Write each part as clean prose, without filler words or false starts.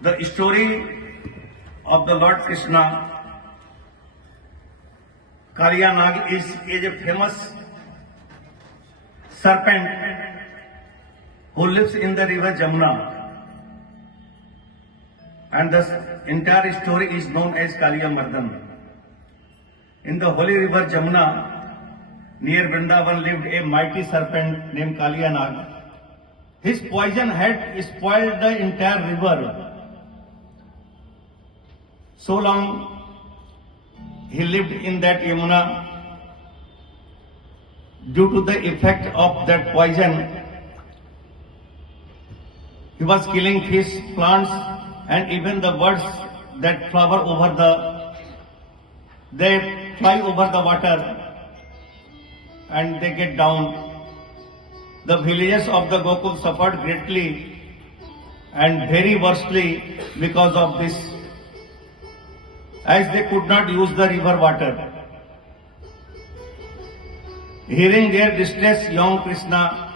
The story of the Lord Krishna, Kaliya Nag is a famous serpent who lives in the river Jamuna, and the entire story is known as Kaliya Mardan. In the holy river Jamuna, near Vrindavan, lived a mighty serpent named Kaliya Nag. His poison had spoiled the entire river. So long he lived in that Yamuna. Due to the effect of that poison, he was killing fish, plants, and even the birds that fly over the water and they get down. The villagers of the Gokul suffered greatly and very worstly because of this, as they could not use the river water. Hearing their distress, young Krishna,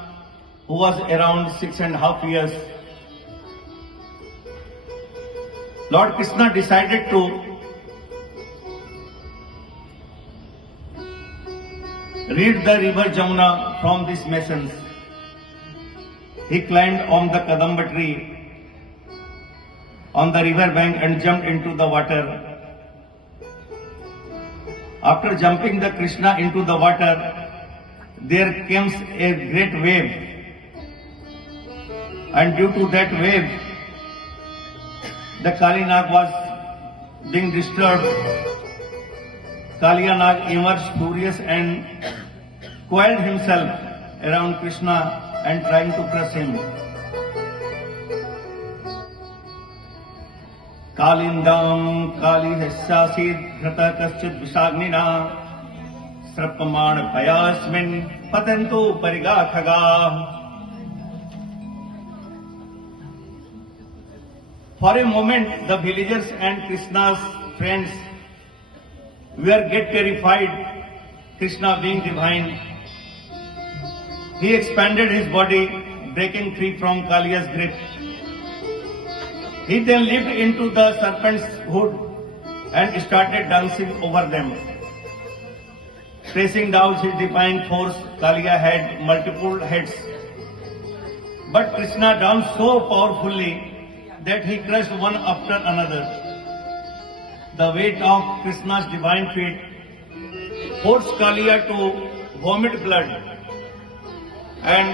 who was around 6.5 years, Lord Krishna decided to rid the river Jamuna from these masons. He climbed on the Kadamba tree on the river bank and jumped into the water. After jumping the Krishna into the water, there comes a great wave, and due to that wave, the Kaliya Nag was being disturbed. Kaliya Nag emerged furious and coiled himself around Krishna and trying to crush him. Kalindam Kali Hasyasid Dhrata Kaschit Vishagnina Srapaman Payasmin Patantu Parigakhaga. For a moment, the villagers and Krishna's friends were get terrified, Krishna being divine. He expanded his body, breaking free from Kaliya's grip. He then leaped into the serpent's hood and started dancing over them. Pressing down his divine force, Kaliya had multiple heads. But Krishna danced so powerfully that he crushed one after another. The weight of Krishna's divine feet forced Kaliya to vomit blood, and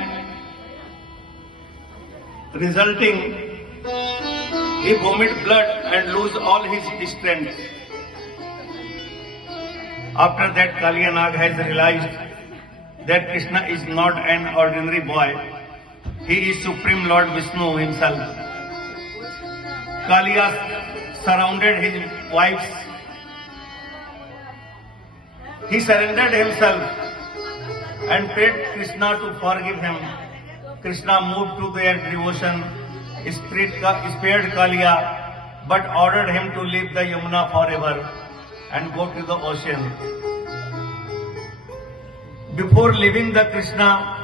resulting he vomit blood and lose all his strength. After that, Kaliya Nag has realized that Krishna is not an ordinary boy. He is Supreme Lord Vishnu himself. Kaliya surrounded his wives. He surrendered himself and prayed Krishna to forgive him. Krishna moved to their devotion, spared Kaliya, but ordered him to leave the Yamuna forever and go to the ocean. Before leaving the Krishna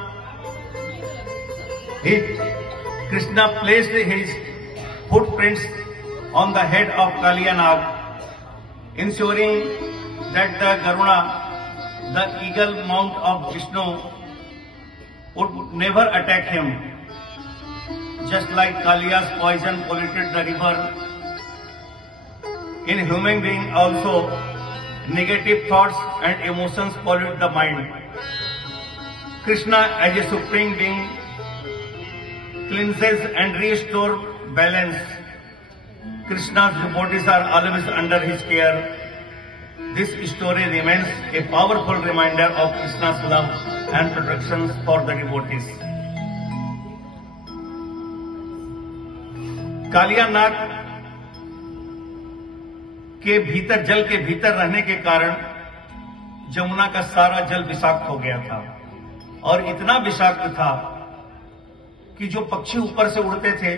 placed his footprints on the head of Kaliya Nag, ensuring that the Garuna, the eagle mount of Vishnu, would never attack him. Just like Kaliya's poison polluted the river, in human being also, negative thoughts and emotions pollute the mind. Krishna, as a supreme being, cleanses and restores balance. Krishna's devotees are always under his care. This story remains a powerful reminder of Krishna's love and protection for the devotees. Kaliya नाग के भीतर, जल के भीतर रहने के कारण जमुना का सारा जल विषाक्त हो गया था, और इतना विषाक्त था कि जो पक्षी ऊपर से उड़ते थे